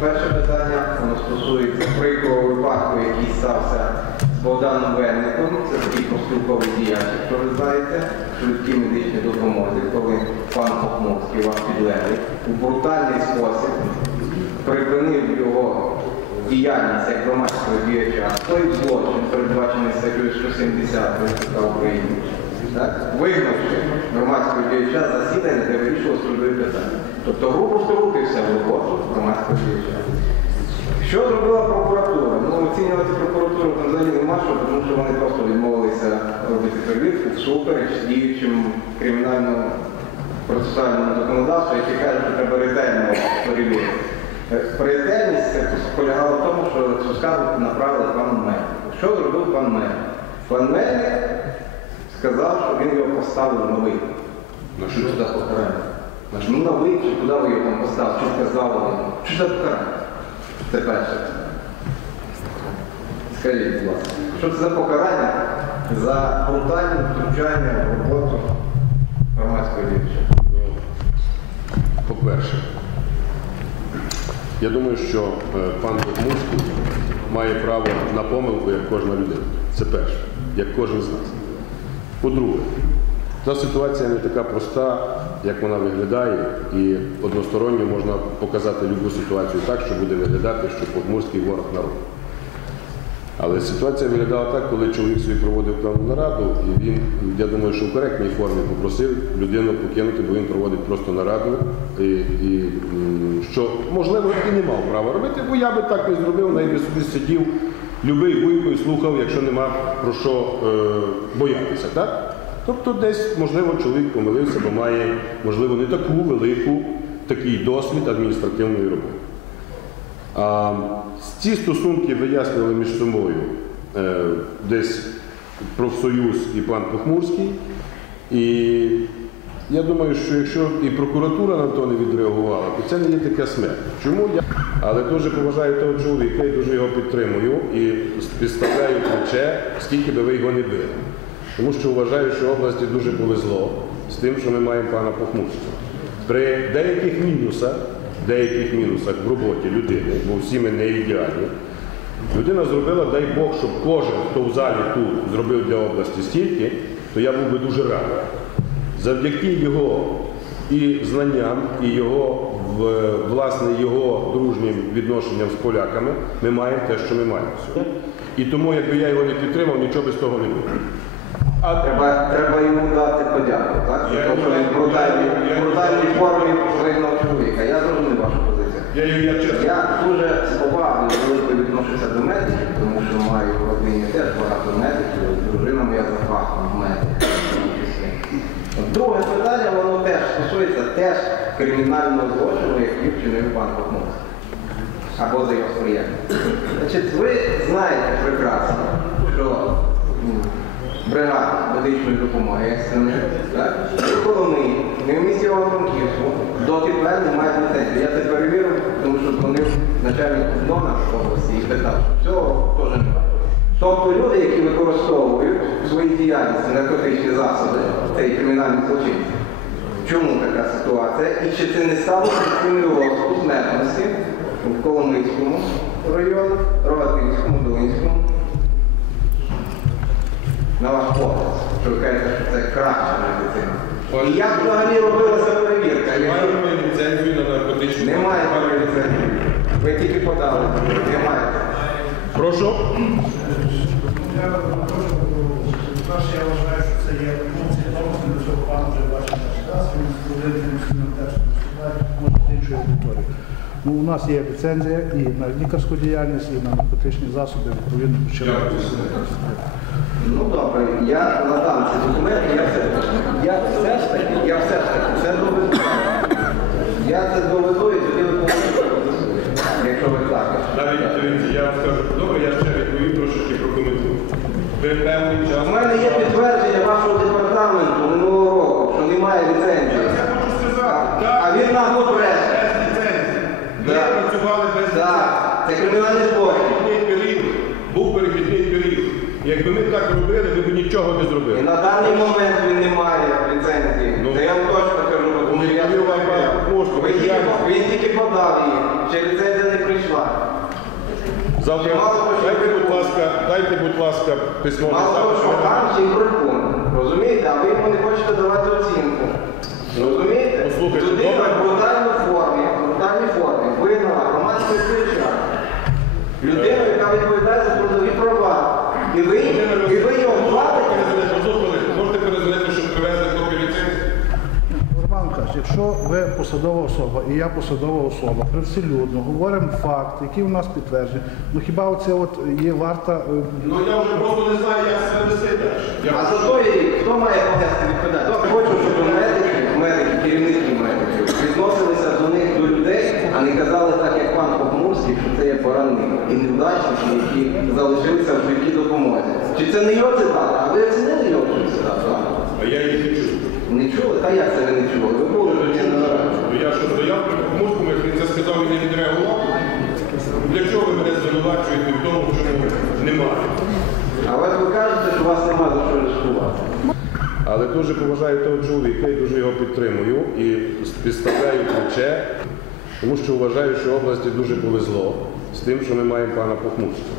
Перше питання воно стосується прикрого випадку, який стався з Богданом Венником. Це такий профспілковий діяч, якщо ви знаєте, швидкій медичній допомозі, коли пан Похмовський, ваш підлеглий, у брутальний спосіб припинив його діяльність як громадського діяча, той злочин, передбачений статтею 170 КПК України, так, вигнавши громадського діяча засідання, де вирішував службові питання. Тобто грубо втрутився в роботу громадського діяча. Що зробила прокуратура? Ну, оцінювати прокуратуру там взагалі нема що, тому що вони просто відмовилися робити перевірку всупереч діючим кримінальному процесуальному законодавству, яке каже, що треба ретельно перевірити. Ретельність це полягала в тому, що цю скаргу направили пану Мельнику. Що зробив пан Мельник? Пан Мельник сказав, що він його поставив новий. На що? Що це за покарання? Ну новий, чи куди ви його там поставили, що сказали йому? Що це покарання? Це перше. Скажіть, будь ласка, що це за покарання за брутальне втручання в роботу громадського діяча? По-перше, я думаю, що е, пан Богмурський має право на помилку, як кожна людина. Це перше, як кожен з нас. По-друге, та ситуація не така проста, як вона виглядає, і односторонньо можна показати любу ситуацію так, що буде виглядати, що Подмурський ворог народу. Але ситуація виглядала так, коли чоловік собі проводив певну нараду, і він, я думаю, що в коректній формі попросив людину покинути, бо він проводить просто нараду, і, і що можливо і не мав права робити, бо я би так не зробив, навіть собі сидів, любий вуйко слухав, якщо нема про що е, боятися. Так? Тобто десь, можливо, чоловік помилився, бо має, можливо, не таку велику, такий досвід адміністративної роботи. А, ці стосунки вияснили між собою е, десь профсоюз і пан Похмурський. І я думаю, що якщо і прокуратура на то не відреагувала, то це не є така смерть. Чому я? Але дуже поважаю того чоловіка і дуже його підтримую і підставляю плече, скільки би ви його не били. Тому що вважаю, що області дуже повезло з тим, що ми маємо пана Похмурського. При деяких мінусах, деяких мінусах в роботі людини, бо всі ми не ідеальні, людина зробила, дай Бог, щоб кожен, хто в залі тут зробив для області стільки, то я був би дуже радий. Завдяки його і знанням, і його власне його дружнім відношенням з поляками, ми маємо те, що ми маємо сьогодні. І тому, якби я його не підтримав, нічого без того не буде. А Треба, треба йому дати подяку, так? Я те, що він в брутальній, формі пригнав чоловіка. Я зрозумів вашу позицію. я, я чесно. Я дуже з повагою великою відношуся до медиків, тому що маю в родині теж багато медиків, Друге питання, воно теж стосується теж кримінального злочину, який вчинив пан Пахмовський. Або за його сприяння. Значить, ви знаєте прекрасно, що бригада медичної допомоги в Коломиї, не в місті Івано-Франківську, до тепер не мають ліцензії. Я це перевірив, тому що дзвонив начальник ДОНа області і питав, що цього теж немає. Тобто люди, які використовують в своїй діяльності наркотичні засоби, це і кримінальні злочинці. Чому така ситуація? І чи це не стало причиною росту смертності в Коломийському районі, Рогатинському, Долинському? На ваш погляд, що ви кажете, що це краща медицина. І як взагалі робилася перевірка? Маємо ліцензію на наркотичні. Немає ліцензії. Ви тільки подали, немає. Прошу. Я перше, я вважаю, що це є функція дорослих, до цього пан вже бачив перший раз, він з проблемним сильним теж виступає, може з іншої аудиторії. Ну, у нас є ліцензія і на лікарську діяльність, і на наркотичні засоби, відповідно, починаємо. Ну добре, я надам ці документи, я все, я все ж таки, я все ж таки це доведу. Я це доведу і тоді ви поговорите, якщо ви також. Навіть дивіться, я вам скажу, добре, я ще відповім трошечки прокоментую. Ви певний час. У мене є підтвердження вашого департаменту минулого року, що немає ліцензії. Я хочу сказати, А він нам побреше. без ліцензії. Ми Да. працювали без Так, це перехідний період. Був перехідний період. Якби ми так робили, ви б нічого не І на даний момент він не має ліцензії. Ну. Це я вам точно кажу, тому що я пан Ви тільки, він тільки подав її, через це не прийшла. завтра дайте, будь ласка, дайте, будь ласка, письмове Мало того, що там ще й брехун. Розумієте, а ви йому не хочете давати оцінку. Розумієте? Людина добре. в брутальній формі, в брутальній формі вигнала громадський крича. Людину, яка відповідає за трудові права. І ви, і ви його платите. Можете перезвонити, щоб привезли копію ліцензії? Роман Михайлович, якщо ви посадова особа і я посадова особа, привселюдно говоримо факт, який у нас підтверджений, ну хіба оце от є варта е, Ну я вже просто не знаю, як себе вести далі. А за той рік хто має понести відповідальність? Я хочу, щоб медики, медики, керівники медиків відносилися до них до людей, а не казали так, як пан Похмурський, що це є і невдачники, які залишилися в житті допомозі. Чи це не його цитата? А ви оцінили його цю цитату? А я їх не чув. Не чули? Та як це ви не чули? Ви були тоді на нараді. Ну, Я що стояв при Похмурському, як він це сказав, він не відреагував. Для чого ви мене звинувачуєте в тому, чому немає? А ви кажете, що у вас немає за що рискувати. Але дуже поважаю того чоловіка і дуже його підтримую і підставляю плече, тому що вважаю, що області дуже повезло з тим, що ми маємо пана Похмурського.